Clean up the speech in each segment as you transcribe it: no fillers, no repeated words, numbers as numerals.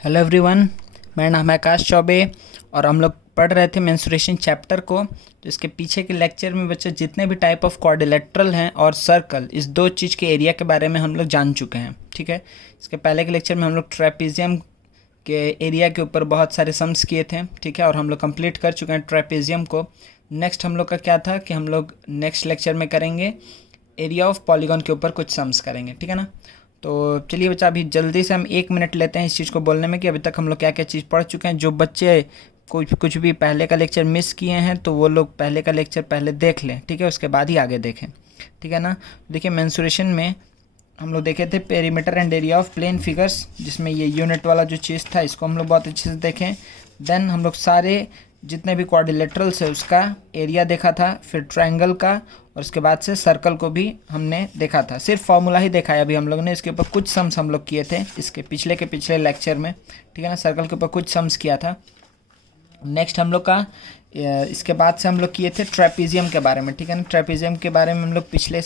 Hello everyone. मेरा नाम है आकाश चौबे और हम लोग पढ़ रहे थे मेंस्ट्रुएशन चैप्टर को। तो इसके पीछे के लेक्चर में बच्चे जितने भी टाइप ऑफ क्वाड्रिलेटरल हैं और सर्कल, इस दो चीज़ के एरिया के बारे में हम लोग जान चुके हैं। ठीक है, इसके पहले के लेक्चर में हम लोग ट्रेपेजियम के एरिया के ऊपर बहुत सारे सम्स किए थे। ठीक है, और हम लोग कंप्लीट कर चुके हैं ट्रेपेजियम को। नेक्स्ट हम लोग का क्या था कि हम लोग नेक्स्ट लेक्चर में करेंगे एरिया ऑफ पॉलीगॉन के ऊपर कुछ सम्स करेंगे। ठीक है ना। तो चलिए बच्चा, अभी जल्दी से हम 1 मिनट लेते हैं इस चीज़ को बोलने में कि अभी तक हम लोग क्या क्या चीज़ पढ़ चुके हैं। जो बच्चे कुछ भी पहले का लेक्चर मिस किए हैं तो वो लोग पहले का लेक्चर पहले देख लें। ठीक है, उसके बाद ही आगे देखें। ठीक है ना। देखिए, मेंसुरेशन में हम लोग देखे थे perimeter and area of plane figures, जिसमें ये यूनिट वाला जो चीज़ था इसको हम लोग बहुत अच्छे से देखें। देन हम लोग सारे जितने भी क्वाड्रिलेटरल्स है उसका एरिया देखा था, फिर ट्रायंगल का, और उसके बाद से सर्कल को भी हमने देखा था। सिर्फ फार्मूला ही देखा है अभी हम लोग ने। इसके ऊपर कुछ सम्स हम लोग किए थे इसके पिछले लेक्चर में। ठीक है ना, सर्कल के ऊपर कुछ सम्स किया था। नेक्स्ट हम लोग का इसके बाद से हम लोग किए थे ट्रेपेजियम के बारे में। ठीक है ना, ट्रेपेजियम के बारे में हम लोग पिछले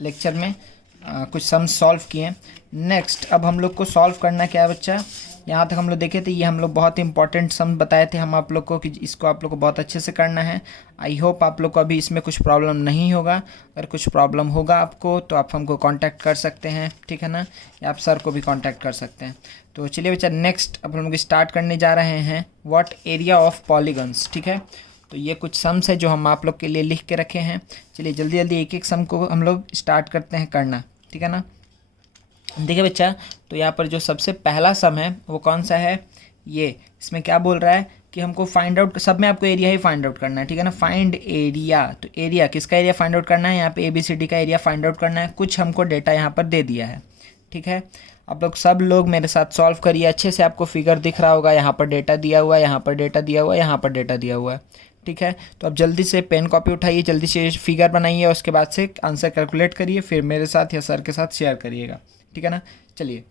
लेक्चर में कुछ सम्स सॉल्व किए। नेक्स्ट अब हम लोग को सॉल्व करना क्या है बच्चा, यहाँ तक हम लोग देखे थे। ये हम लोग बहुत इंपॉर्टेंट सम बताए थे हम आप लोग को कि इसको आप लोग को बहुत अच्छे से करना है। आई होप आप लोग को अभी इसमें कुछ प्रॉब्लम नहीं होगा। अगर कुछ प्रॉब्लम होगा आपको तो आप हमको कांटेक्ट कर सकते हैं। ठीक है ना, या आप सर को भी कांटेक्ट कर सकते हैं। तो चलिए बच्चा, नेक्स्ट अब हम लोग स्टार्ट करने जा रहे हैं व्हाट एरिया ऑफ पॉलीगन्स। ठीक है, तो ये कुछ सम्स है जो हम आप लोग के लिए लिख के रखे हैं। चलिए जल्दी जल्दी एक एक सम को हम लोग स्टार्ट करते हैं करना। ठीक है ना। देखिए बच्चा, तो यहाँ पर जो सबसे पहला सम है वो कौन सा है, ये इसमें क्या बोल रहा है कि हमको फाइंड आउट, सब में आपको एरिया ही फाइंड आउट करना है। ठीक है ना, फाइंड एरिया। तो एरिया किसका एरिया फाइंड आउट करना है, यहाँ पे ABCD का एरिया फाइंड आउट करना है। कुछ हमको डेटा यहाँ पर दे दिया है। ठीक है, आप लोग सब लोग मेरे साथ सॉल्व करिए अच्छे से। आपको फिगर दिख रहा होगा, यहाँ पर डेटा दिया हुआ है, यहाँ पर डेटा दिया हुआ है, यहाँ पर डेटा दिया हुआ है। ठीक है, तो अब जल्दी से पेन कॉपी उठाइए, जल्दी से फिगर बनाइए और उसके बाद से आंसर कैलकुलेट करिए, फिर मेरे साथ या सर के साथ शेयर करिएगा। ठीक है ना। चलिए,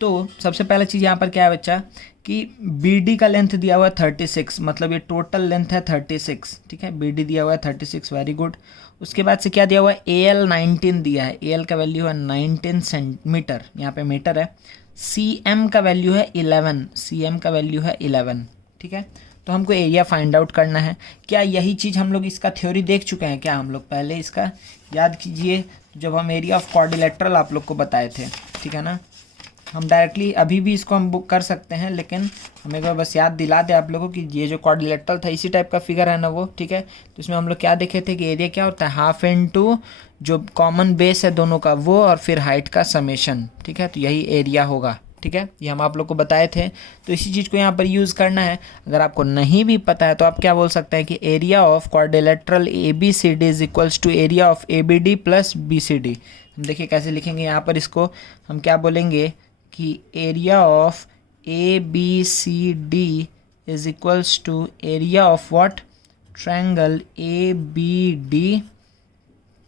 तो सबसे पहला चीज़ यहाँ पर क्या है बच्चा कि BD का लेंथ दिया हुआ है 36, मतलब ये टोटल लेंथ है 36। ठीक है, BD दिया हुआ है 36, वेरी गुड। उसके बाद से क्या दिया हुआ है, AL 19 दिया है। AL का वैल्यू है 19 सेंटीमीटर, यहाँ पे मीटर है। CM का वैल्यू है 11, CM का वैल्यू है 11। ठीक है, तो हमको एरिया फाइंड आउट करना है। क्या यही चीज़ हम लोग इसका थ्योरी देख चुके हैं क्या हम लोग पहले, इसका याद कीजिए जब हम एरिया ऑफ क्वाड्रिलेटरल आप लोग को बताए थे। ठीक है ना, हम डायरेक्टली अभी भी इसको हम बुक कर सकते हैं, लेकिन हम एक बार बस याद दिला दें आप लोगों को कि ये जो क्वाड्रिलेटरल था इसी टाइप का फिगर है ना वो। ठीक है, तो इसमें हम लोग क्या देखे थे कि एरिया क्या होता है, हाफ इनटू जो कॉमन बेस है दोनों का वो, और फिर हाइट का समेशन। ठीक है, तो यही एरिया होगा। ठीक है, ये हम आप लोग को बताए थे, तो इसी चीज़ को यहाँ पर यूज़ करना है। अगर आपको नहीं भी पता है तो आप क्या बोल सकते हैं कि area of quadrilateral ABCD is equals to area of ABD plus BCD। हम देखिए कैसे लिखेंगे यहाँ पर, इसको हम क्या बोलेंगे कि area of ABCD is equals to area of what, triangle ABD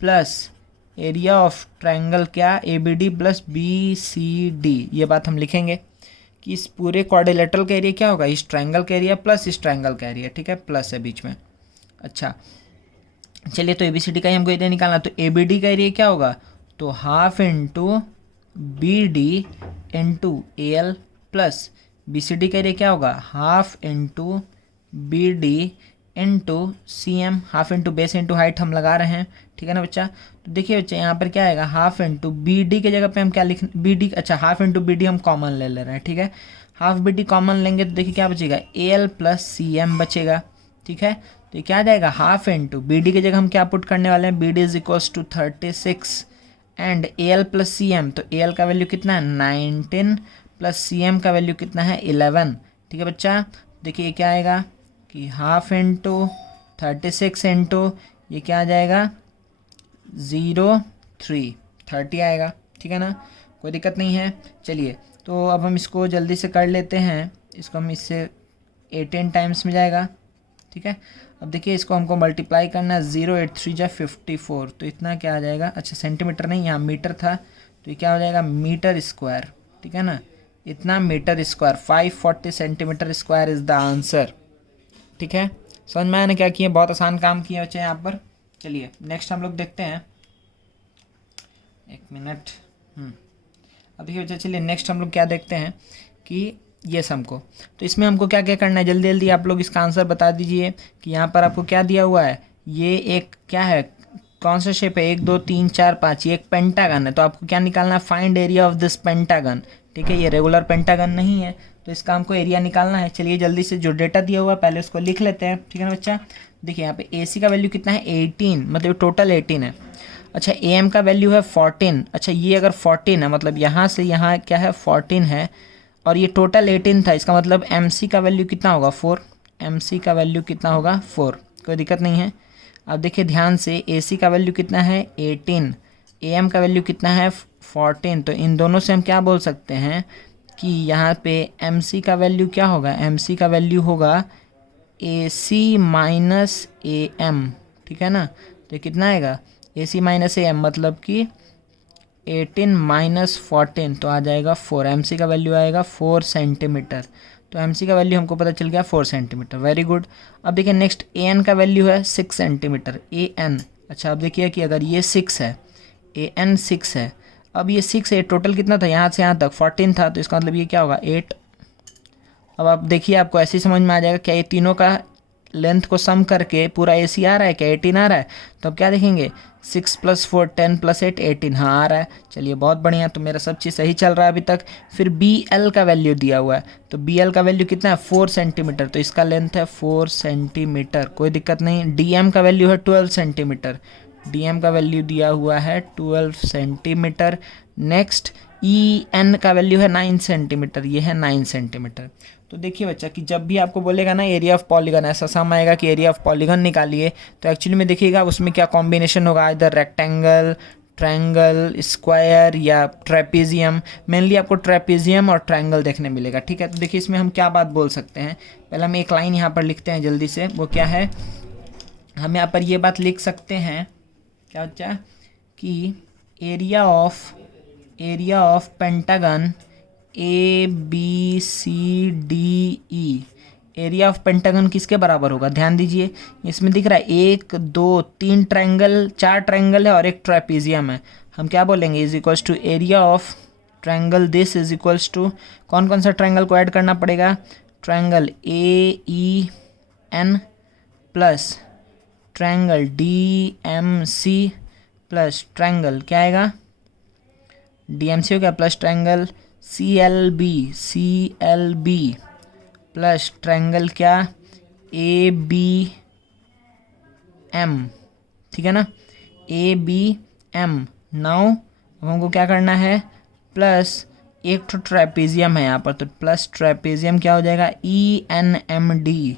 plus area of triangle क्या, ABD प्लस BCD। ये बात हम लिखेंगे कि इस पूरे क्वाड्रिलेटरल का एरिया क्या होगा, इस ट्रायंगल का एरिया प्लस इस ट्रायंगल का एरिया। ठीक है, प्लस है बीच में। अच्छा, चलिए, तो ABCD का ही हमको एरिया निकालना, तो ABD का एरिया क्या होगा, तो half into BD into AL plus BCD का एरिया क्या होगा, half into BD into CM, half into base into height हम लगा रहे हैं। ठीक है ना बच्चा, तो देखिए बच्चा यहाँ पर क्या आएगा, हाफ इंटू BD के जगह पे हम क्या लिख BD, अच्छा हाफ इंटू BD हम कॉमन ले रहे हैं। ठीक है, हाफ BD कॉमन लेंगे तो देखिए क्या बचेगा, AL प्लस CM बचेगा। ठीक है, तो ये क्या आ जाएगा, हाफ इंटू BD की जगह हम क्या पुट करने वाले हैं, BD is equals to 36 and AL plus CM, तो AL का वैल्यू कितना है 19 प्लस CM का वैल्यू कितना है 11। ठीक है बच्चा, देखिए ये क्या आएगा कि हाफ इंटू 36 इंटू ये क्या आ जाएगा 30 आएगा। ठीक है ना, कोई दिक्कत नहीं है। चलिए, तो अब हम इसको जल्दी से कर लेते हैं। इसको हम इससे 18 टाइम्स में जाएगा। ठीक है, अब देखिए इसको हमको मल्टीप्लाई करना है, 0 8 3 जा 54, तो इतना क्या आ जाएगा, अच्छा सेंटीमीटर नहीं यहाँ मीटर था, तो ये क्या हो जाएगा मीटर स्क्वायर। ठीक है ना, इतना metre square 540 centimetre square is the answer. ठीक है, समझ में आया ना क्या किए, बहुत आसान काम किए बच्चे यहाँ पर। चलिए नेक्स्ट हम लोग देखते हैं, 1 मिनट। अब देखिए बच्चा, चलिए नेक्स्ट हम लोग क्या देखते हैं कि ये सम को, तो इसमें हमको क्या क्या करना है, जल्दी जल्दी आप लोग इसका आंसर बता दीजिए कि यहाँ पर आपको क्या दिया हुआ है। ये एक क्या है, कौन सा शेप है, 1 2 3 4 5, ये एक पेंटागन है। तो आपको क्या निकालना है, find area of this pentagon. ठीक है, ये रेगुलर पेंटागन नहीं है, तो इसका हमको एरिया निकालना है। चलिए जल्दी से जो डेटा दिया हुआ है पहले उसको लिख लेते हैं। ठीक है ना बच्चा, देखिए यहाँ पे ए सी का वैल्यू कितना है, 18, मतलब टोटल 18 है। अच्छा, ए एम का वैल्यू है 14। अच्छा, ये अगर 14 है मतलब यहाँ से यहाँ क्या है 14 है, और ये टोटल 18 था, इसका मतलब एम सी का वैल्यू कितना होगा 4। एम सी का वैल्यू कितना होगा 4, कोई दिक्कत नहीं है। अब देखिए ध्यान से, ए सी का वैल्यू कितना है 18, ए एम का वैल्यू कितना है 14, तो इन दोनों से हम क्या बोल सकते हैं कि यहाँ पे एम सी का वैल्यू क्या होगा, एम सी का वैल्यू होगा ए सी माइनस ए एम। ठीक है ना, तो कितना आएगा, ए सी माइनस ए एम मतलब कि 18 माइनस 14, तो आ जाएगा 4। एम सी का वैल्यू आएगा 4 सेंटीमीटर। तो एम सी का वैल्यू हमको पता चल गया 4 सेंटीमीटर, वेरी गुड। अब देखिए नेक्स्ट ए एन का वैल्यू है 6 सेंटीमीटर, ए एन। अच्छा, अब देखिए कि अगर ये 6 है, ए एन 6 है, अब ये 6 है, टोटल कितना था यहाँ से यहाँ तक 14 था, तो इसका मतलब ये क्या होगा 8। अब आप देखिए, आपको ऐसे ही समझ में आ जाएगा क्या ये तीनों का लेंथ को सम करके पूरा ए सी आ रहा है क्या, 18 आ रहा है। तो अब क्या देखेंगे, 6 + 4 10 + 8 18, हाँ आ रहा है। चलिए बहुत बढ़िया, तो मेरा सब चीज़ सही चल रहा है अभी तक। फिर बी एल का वैल्यू दिया हुआ है, तो बी एल का वैल्यू कितना है 4 सेंटीमीटर, तो इसका लेंथ है 4 सेंटीमीटर, कोई दिक्कत नहीं। डी एम का वैल्यू है 12 सेंटीमीटर, डी एम का वैल्यू दिया हुआ है 12 सेंटीमीटर। नेक्स्ट ई एन का वैल्यू है 9 सेंटीमीटर, ये है 9 सेंटीमीटर। तो देखिए बच्चा कि जब भी आपको बोलेगा ना एरिया ऑफ पॉलीगन, ऐसा सम आएगा कि एरिया ऑफ पॉलीगन निकालिए, तो एक्चुअली में देखिएगा उसमें क्या कॉम्बिनेशन होगा, इधर रेक्टेंगल, ट्रायंगल, स्क्वायर या ट्रेपेजियम। मेनली आपको ट्रेपेजियम और ट्रायंगल देखने मिलेगा। ठीक है, तो देखिए इसमें हम क्या बात बोल सकते हैं, पहले हम एक लाइन यहाँ पर लिखते हैं जल्दी से। वो क्या है, हम यहाँ पर ये बात लिख सकते हैं क्या बच्चा कि area of pentagon A B C D E, area of pentagon किसके बराबर होगा, ध्यान दीजिए इसमें दिख रहा है 1 2 3 ट्रायंगल, 4 ट्रायंगल है और एक ट्रेपेजियम है। हम क्या बोलेंगे, is equals to area of triangle this is equals to, कौन कौन सा ट्रायंगल को ऐड करना पड़ेगा, triangle A E N plus triangle D M C plus triangle क्या आएगा, डी एम सी हो गया, plus triangle C L B plus triangle क्या ए बी एम। ठीक है ना, ए बी एम। नाउ अब हमको क्या करना है, प्लस एक तो ट्रेपेजियम है यहाँ पर, तो प्लस ट्रेपेजियम क्या हो जाएगा E N M D,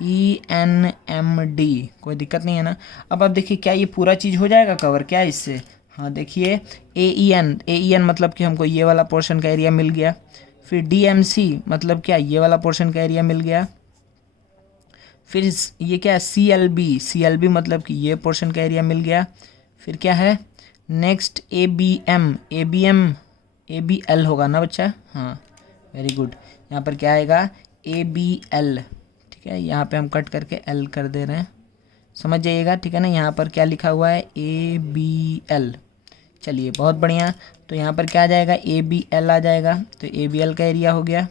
E N M D, कोई दिक्कत नहीं है ना। अब आप देखिए क्या ये पूरा चीज़ हो जाएगा कवर क्या इससे, हाँ देखिए ए ई एन मतलब कि हमको ये वाला पोर्शन का एरिया मिल गया। फिर डी एम सी मतलब क्या, ये वाला पोर्शन का एरिया मिल गया। फिर ये क्या है सी एल बी मतलब कि ये पोर्शन का एरिया मिल गया। फिर क्या है नेक्स्ट ए बी एल होगा ना बच्चा, हाँ वेरी गुड। यहाँ पर क्या आएगा ए बी एल, ठीक है, यहाँ पे हम कट करके एल कर दे रहे हैं, समझ जाइएगा। ठीक है ना, यहाँ पर क्या लिखा हुआ है ए बी एल। चलिए बहुत बढ़िया, तो यहाँ पर क्या आ जाएगा ए बी एल आ जाएगा, तो ए बी एल का एरिया हो गया।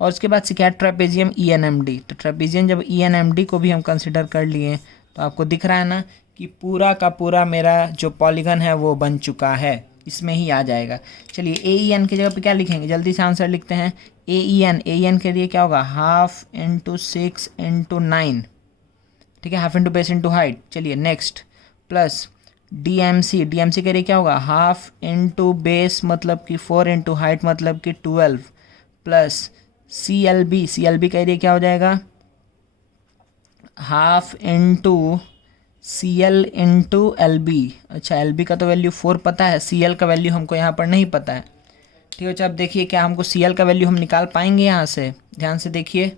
और उसके बाद से क्या trapezium E N M D, तो ट्रेपेजियम जब ई एन एम डी को भी हम कंसिडर कर लिए तो आपको दिख रहा है ना कि पूरा का पूरा मेरा जो पॉलीगन है वो बन चुका है, इसमें ही आ जाएगा। चलिए ए ई एन की जगह पे क्या लिखेंगे, जल्दी से आंसर लिखते हैं। ए ई एन के लिए क्या होगा 1/2 × 6 × 9, ठीक है, 1/2 × बेस × हाइट। चलिए next plus D M C के लिए क्या होगा 1/2 × बेस मतलब कि 4 × हाइट मतलब कि 12 प्लस सी एल बी का एरिया क्या हो जाएगा 1/2 × सी एल × एल बी। अच्छा एल बी का तो वैल्यू 4 पता है, सी एल का वैल्यू हमको यहाँ पर नहीं पता है। ठीक है अच्छा, अब देखिए क्या हमको सी एल का वैल्यू हम निकाल पाएंगे यहाँ से, ध्यान से देखिए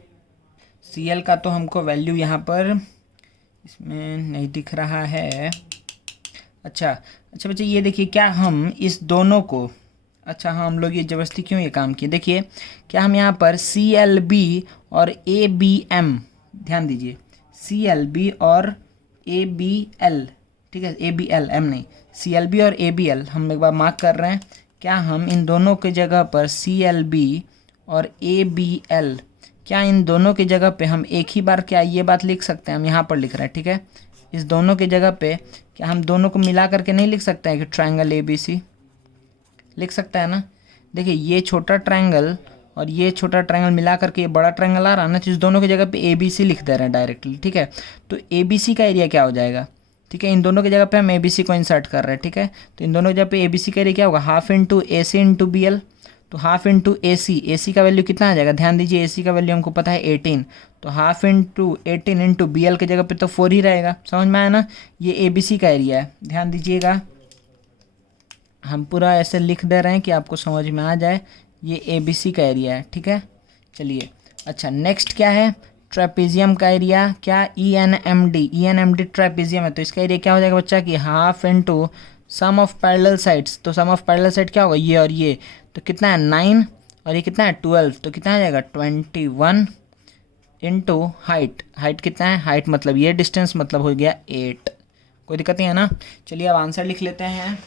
सी एल का तो हमको वैल्यू यहाँ पर इसमें नहीं दिख रहा है। अच्छा बच्चे ये देखिए क्या हम इस दोनों को, अच्छा हाँ हम लोग ये ज़बरदस्ती क्यों ये काम किए, देखिए क्या हम यहाँ पर सी एल बी और ए बी एम, ध्यान दीजिए सी एल बी और ए बी एल, ठीक है ए बी एल एम नहीं, सी एल बी और ए बी एल हम एक बार मार्क कर रहे हैं क्या हम इन दोनों की जगह पर CLB और ABL, क्या इन दोनों की जगह पे हम एक ही बार क्या ये बात लिख सकते हैं? हम यहाँ पर लिख रहे हैं, ठीक है। इस दोनों की जगह पे क्या हम दोनों को मिला करके नहीं लिख सकते हैं कि ट्रायंगल ABC? लिख सकता है ना। देखिए ये छोटा ट्रायंगल और ये छोटा ट्रायंगल मिला करके ये बड़ा ट्रायंगल आ रहा है ना, तो इस दोनों की जगह पे ABC लिख दे रहे हैं डायरेक्टली, ठीक है। तो ABC का एरिया क्या हो जाएगा? ठीक है, इन दोनों की जगह पे हम ABC को इंसर्ट कर रहे हैं, ठीक है। तो इन दोनों की जगह पे ABC का एरिया क्या होगा? Half into AC into BL। तो हाफ इंटू AC का वैल्यू कितना आ जाएगा? ध्यान दीजिए AC का वैल्यू हमको पता है 18, तो हाफ इंटू 18 इंटू BL की जगह पे तो 4 ही रहेगा। समझ में आया ना? ये ABC का एरिया है, ध्यान दीजिएगा। हम पूरा ऐसे लिख दे रहे हैं कि आपको समझ में आ जाए। ये ABC का एरिया है, ठीक है। चलिए अच्छा, नेक्स्ट क्या है? ट्रेपेजियम का एरिया। क्या? ENMD ट्रेपेजियम है, तो इसका एरिया क्या हो जाएगा बच्चा कि half into sum of parallel sides. तो सम ऑफ पैरेलल साइड क्या होगा? ये और ये, तो कितना है 9 और ये कितना है 12, तो कितना आ जाएगा 21 इंटू हाइट कितना है? हाइट मतलब ये डिस्टेंस, मतलब हो गया 8। कोई दिक्कत नहीं है ना। चलिए अब आंसर लिख लेते हैं।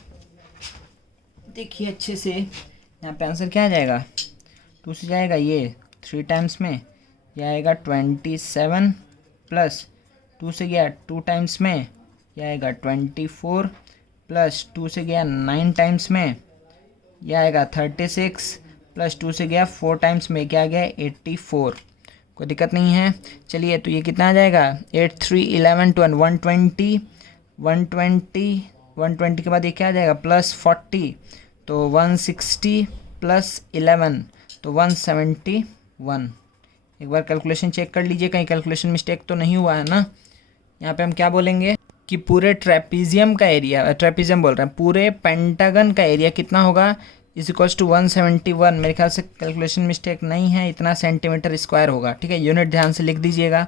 देखिए अच्छे से, यहाँ पे आंसर क्या आ जाएगा? 2 से जाएगा ये 3 टाइम्स में, यह आएगा 27 प्लस 2 से गया 2 टाइम्स में, यह आएगा 24 प्लस 2 से गया 9 टाइम्स में, यह आएगा 36 प्लस 2 से गया 4 टाइम्स में, क्या आ गया 84। कोई दिक्कत नहीं है। चलिए तो ये कितना आ जाएगा? 8 3 11 12 120 के बाद ये क्या आ जाएगा? प्लस 40, तो 160 प्लस 11 तो 171। एक बार कैलकुलेशन चेक कर लीजिए, कहीं कैलकुलेशन मिस्टेक तो नहीं हुआ है ना। यहाँ पे हम क्या बोलेंगे कि पूरे ट्रेपेजियम का एरिया, ट्रेपेजियम बोल रहे हैं, पूरे पेंटागन का एरिया कितना होगा? Is equals to 171। मेरे ख्याल से कैलकुलेशन मिस्टेक नहीं है, इतना सेंटीमीटर स्क्वायर होगा, ठीक है। यूनिट ध्यान से लिख दीजिएगा।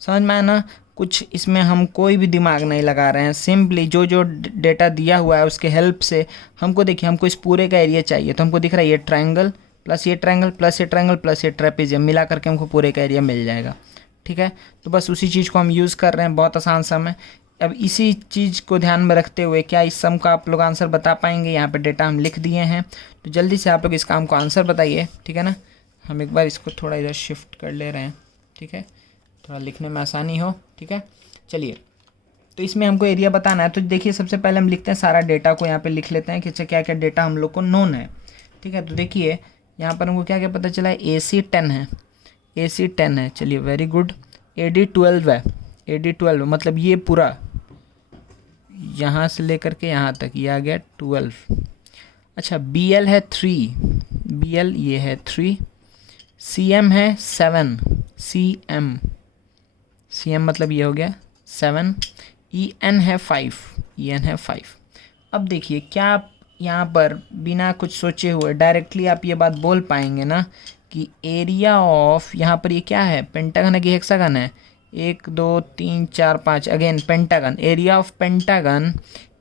समझ में आया ना? कुछ इसमें हम कोई भी दिमाग नहीं लगा रहे हैं, सिंपली जो जो डेटा दिया हुआ है उसके हेल्प से हमको, देखिए हमको इस पूरे का एरिया चाहिए, तो हमको दिख रहा है ये ट्रायंगल प्लस ये ट्रायंगल प्लस ये ट्रायंगल प्लस ये ट्रेपेजियम मिला करके हमको पूरे का एरिया मिल जाएगा, ठीक है। तो बस उसी चीज़ को हम यूज़ कर रहे हैं, बहुत आसान सम है। अब इसी चीज़ को ध्यान में रखते हुए क्या इस सम का आप लोग आंसर बता पाएंगे? यहाँ पे डेटा हम लिख दिए हैं, तो जल्दी से आप लोग इस काम को आंसर बताइए, ठीक है ना। हम एक बार इसको थोड़ा इधर शिफ्ट कर ले रहे हैं, ठीक है, थोड़ा लिखने में आसानी हो, ठीक है। चलिए तो इसमें हमको एरिया बताना है, तो देखिए सबसे पहले हम लिखते हैं सारा डेटा को, यहाँ पे लिख लेते हैं कि अच्छा क्या क्या डेटा हम लोग को नोन है, ठीक है। तो देखिए यहाँ पर हमको क्या क्या पता चला है? AC 10 है, AC 10 है, चलिए वेरी गुड। AD 12 है, AD 12 मतलब ये पूरा यहाँ से लेकर के यहाँ तक ये आ गया 12। अच्छा BL है 3, BL ये है 3, CM है 7, CM मतलब ये हो गया 7, EN है 5, EN है 5। अब देखिए क्या आप यहाँ पर बिना कुछ सोचे हुए डायरेक्टली आप ये बात बोल पाएंगे ना कि एरिया ऑफ, यहाँ पर ये क्या है? पेंटागन है कि हेक्सागन है? 1 2 3 4 5, again pentagon, area of pentagon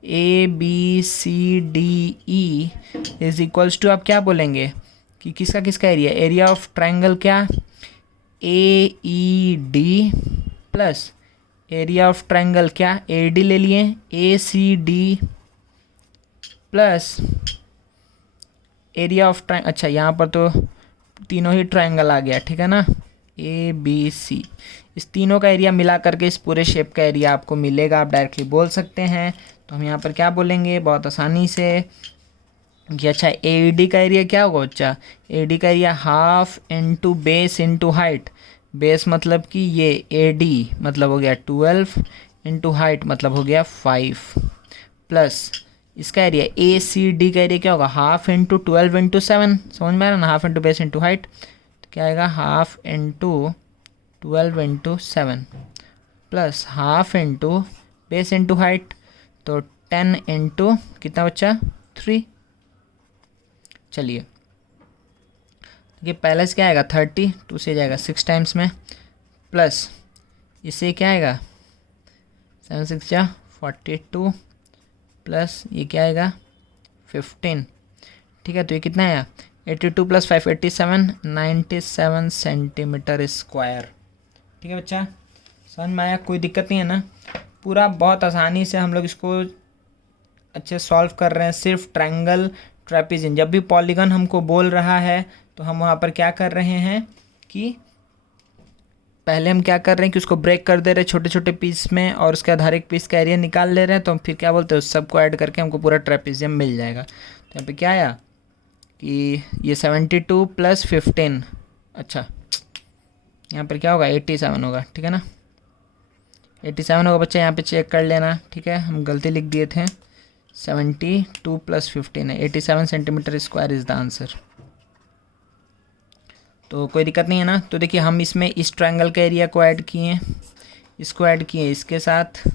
ABCDE is equals to, आप क्या बोलेंगे कि किसका किसका एरिया? एरिया ऑफ ट्रायंगल क्या? AED plus area of triangle क्या? AD ले लिए, ACD plus area of triangle, अच्छा यहाँ पर तो तीनों ही ट्रायंगल आ गया, ठीक है ना, ABC। इस तीनों का एरिया मिला करके इस पूरे शेप का एरिया आपको मिलेगा, आप डायरेक्टली बोल सकते हैं। तो हम यहाँ पर क्या बोलेंगे बहुत आसानी से कि अच्छा AD का एरिया क्या होगा बच्चा? AD का area half into base into height, base मतलब कि ये AD मतलब हो गया 12 इंटू हाइट मतलब हो गया 5, प्लस इसका एरिया ACD का एरिया क्या होगा? हाफ इंटू 12 इंटू 7, समझ में आ रहा ना, half into base into height, तो क्या आएगा? Half into 12 into 7 plus half into base into height, तो 10 इंटू कितना बच्चा? 3। चलिए देखिए पहले से क्या आएगा? 30, 2 से जाएगा 6 टाइम्स में, प्लस इससे क्या आएगा? 7 6 जा 42 प्लस ये क्या आएगा? 15, ठीक है। तो ये कितना आया? 82 प्लस 5 87, 97 सेंटीमीटर स्क्वायर, ठीक है बच्चा, समझ में आया? कोई दिक्कत नहीं है ना? पूरा बहुत आसानी से हम लोग इसको अच्छे सॉल्व कर रहे हैं, सिर्फ ट्रायंगल ट्रेपीजियम। जब भी पॉलीगन हमको बोल रहा है तो हम वहाँ पर क्या कर रहे हैं कि पहले हम क्या कर रहे हैं कि उसको ब्रेक कर दे रहे हैं छोटे छोटे पीस में, और उसके बाद हर एक पीस का एरिया निकाल ले रहे हैं। तो हम फिर क्या बोलते हैं, उस सबको ऐड करके हमको पूरा ट्रेपीजियम मिल जाएगा। तो यहाँ पे क्या आया कि ये 72 + 15, अच्छा यहाँ पर क्या होगा 87 होगा, ठीक है ना, 87 होगा बच्चा, यहाँ पे चेक कर लेना, ठीक है, हम गलती लिख दिए थे। 72 + 15 है, 87 centimetre square is the answer. तो कोई दिक्कत नहीं है ना। तो देखिए हम इसमें इस ट्रायंगल के एरिया को ऐड किए, इसको ऐड किए इसके साथ,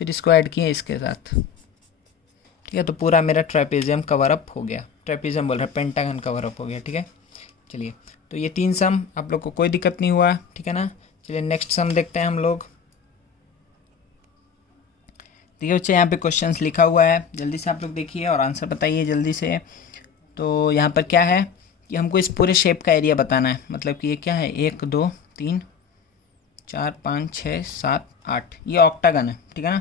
फिर इसको ऐड किए इसके साथ, ठीक है। तो पूरा मेरा ट्रेपीजियम कवर अप हो गया, ट्रेपीजियम बोल रहा है, पेंटागन कवर अप हो गया, ठीक है। चलिए तो ये 3 सम आप लोग को कोई दिक्कत नहीं हुआ, ठीक है ना। चलिए नेक्स्ट सम देखते हैं हम लोग। देखिए बच्चे यहाँ पे क्वेश्चंस लिखा हुआ है, जल्दी से आप लोग देखिए और आंसर बताइए जल्दी से। तो यहाँ पर क्या है कि हमको इस पूरे शेप का एरिया बताना है, मतलब कि ये क्या है 1 2 3 4 5 6 7 8, ये ऑक्टागन है, ठीक है ना।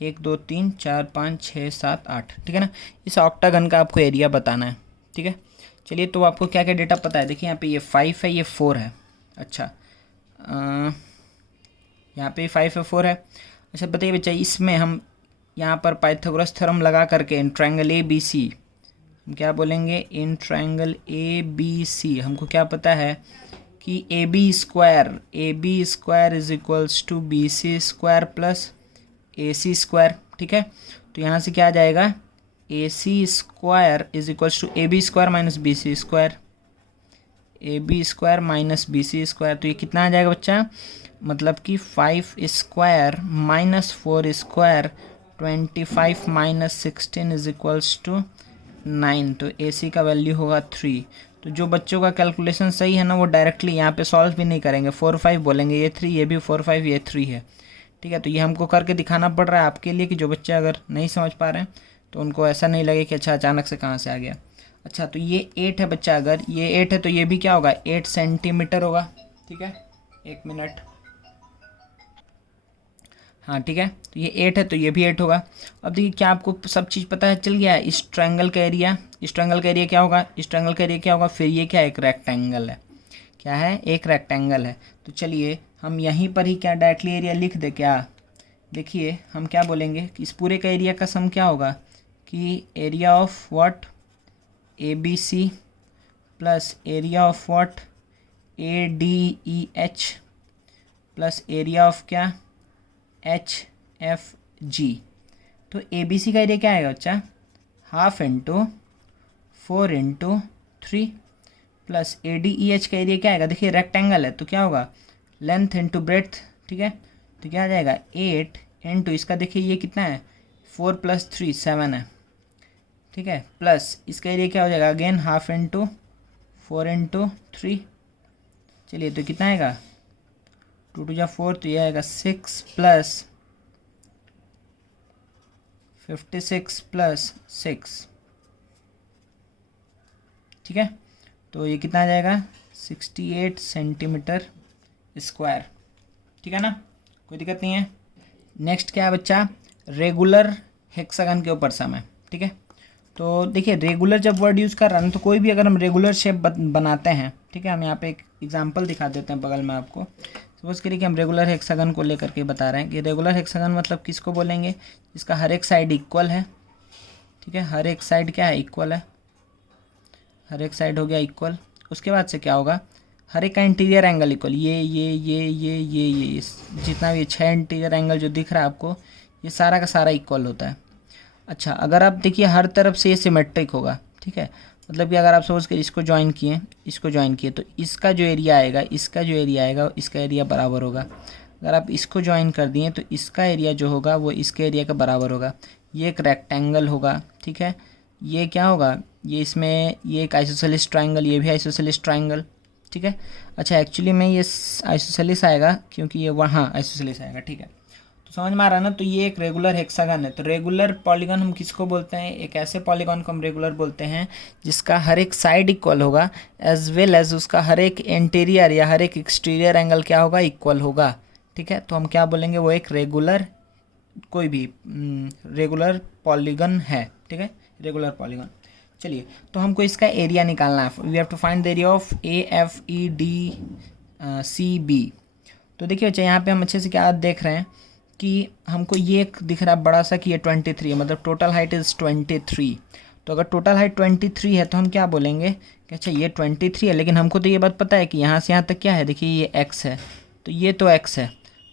1 2 3 4 5 6 7 8, ठीक है ना। इस ऑक्टागन का आपको एरिया बताना है, ठीक है। चलिए तो आपको क्या क्या डेटा पता है, देखिए यहाँ पे ये 5 है, ये 4 है, अच्छा यहाँ पे 5 है 4 है। अच्छा बताइए बच्चा, इसमें हम यहाँ पर पाइथागोरस थ्योरम लगा करके इन ट्रायंगल ए बी सी हम क्या बोलेंगे, इन ट्रायंगल ए बी सी हमको क्या पता है कि A B square is equals to B C square plus A C square, ठीक है। तो यहाँ से क्या आ जाएगा, A C square is equals to A B square minus B C square, A B square minus B C square. तो ये कितना आ जाएगा बच्चा, मतलब कि 5 square minus 4 square 25 minus 16 is equals to 9। तो ए सी का वैल्यू होगा 3। तो जो बच्चों का कैलकुलेशन सही है ना, वो डायरेक्टली यहाँ पे सॉल्व भी नहीं करेंगे, 4 5 बोलेंगे, ये 3, ये भी 4 5, ये 3 है, ठीक है। तो ये हमको करके दिखाना पड़ रहा है आपके लिए कि जो बच्चे अगर नहीं समझ पा रहे हैं तो उनको ऐसा नहीं लगे कि अच्छा अचानक से कहाँ से आ गया। अच्छा तो ये 8 है बच्चा, अगर ये 8 है तो ये भी क्या होगा 8 सेंटीमीटर होगा, ठीक है। 1 मिनट, हाँ ठीक है। तो ये 8 है तो ये भी 8 होगा। अब देखिए क्या आपको सब चीज़ पता है चल गया है। इस ट्रायंगल का एरिया, इस ट्रायंगल का एरिया क्या होगा, इस ट्रायंगल का एरिया क्या होगा, फिर ये क्या एक रेक्टेंगल है, क्या है एक रेक्टेंगल है। तो चलिए हम यहीं पर ही क्या डायरेक्टली एरिया लिख दे क्या, देखिए हम क्या बोलेंगे कि इस पूरे का एरिया का सम क्या होगा कि area of what A B C plus area of what A D E H plus area of क्या एच एफ जी। तो ए बी सी का एरिया क्या आएगा बच्चा, 1/2 × 4 × 3 प्लस ए डी ई एच का एरिया क्या आएगा, देखिए रेक्टेंगल है तो क्या होगा लेंथ इंटू ब्रेड्थ, ठीक है। तो क्या आ जाएगा 8 × इसका देखिए ये कितना है 4 + 3 7 है, ठीक है, प्लस इसका एरिया क्या हो जाएगा अगेन 1/2 × 4 × 3। चलिए तो कितना आएगा 2 2 4, तो ये आएगा 6 + 56 + 6, ठीक है। तो ये कितना आ जाएगा 68 सेंटीमीटर स्क्वायर, ठीक है ना, कोई दिक्कत नहीं है। नेक्स्ट क्या है बच्चा, रेगुलर हेक्सागन के ऊपर सम है, ठीक है। तो देखिए रेगुलर जब वर्ड यूज़ कर रहा है तो कोई भी अगर हम रेगुलर शेप बनाते हैं, ठीक है, हम यहाँ पे एक एग्जांपल दिखा देते हैं बगल में आपको। सपोज करिए कि हम रेगुलर हेक्सागन को लेकर के बता रहे हैं कि रेगुलर हेक्सागन मतलब किसको बोलेंगे, जिसका हर एक साइड इक्वल है, ठीक है, हर एक साइड क्या है इक्वल है, हर एक साइड हो गया इक्वल। उसके बाद से क्या होगा, हर एक का इंटीरियर एंगल इक्वल, ये जितना भी 6 इंटीरियर एंगल जो दिख रहा है आपको, ये सारा का सारा इक्वल होता है। अच्छा अगर आप देखिए हर तरफ से ये सिमेट्रिक होगा, ठीक है, मतलब कि अगर आप सपोज कर इसको ज्वाइन किए, इसको ज्वाइन किए, तो इसका जो एरिया आएगा, इसका जो एरिया आएगा, इसका एरिया बराबर होगा। अगर आप इसको ज्वाइन कर दिए तो इसका एरिया जो होगा वो इसके एरिया का बराबर होगा। ये एक रेक्टेंगल होगा, ठीक है, ये क्या होगा, ये इसमें ये एक आइसोसेलेस ट्राइंगल, ये भी आइसोसेलेस ट्राइंगल, ठीक है। अच्छा एक्चुअली में ये आइसोसेलेस आएगा क्योंकि ये वहाँ आइसोसेलेस आएगा, ठीक है। तो समझ में आ रहा है ना। तो ये एक रेगुलर हेक्सागन है। तो रेगुलर पॉलीगन हम किसको बोलते हैं, एक ऐसे पॉलीगन को हम रेगुलर बोलते हैं जिसका हर एक साइड इक्वल होगा एज वेल एज उसका हर एक इंटीरियर या हर एक एक्सटीरियर एंगल क्या होगा इक्वल होगा, ठीक है। तो हम क्या बोलेंगे, वो एक रेगुलर कोई भी रेगुलर पॉलीगन है, ठीक है, रेगुलर पॉलीगन। चलिए, तो हमको इसका एरिया निकालना है। We have to find the area of AFED CB। तो देखिए बच्चा, यहाँ पे हम अच्छे से क्या देख रहे हैं कि हमको ये एक दिख रहा है बड़ा सा कि ये 23 है, मतलब टोटल हाइट इज़ 23। तो अगर टोटल हाइट 23 है तो हम क्या बोलेंगे कि अच्छा ये 23 है, लेकिन हमको तो ये बात पता है कि यहाँ से यहाँ तक क्या है, देखिए ये x है, तो ये तो x है।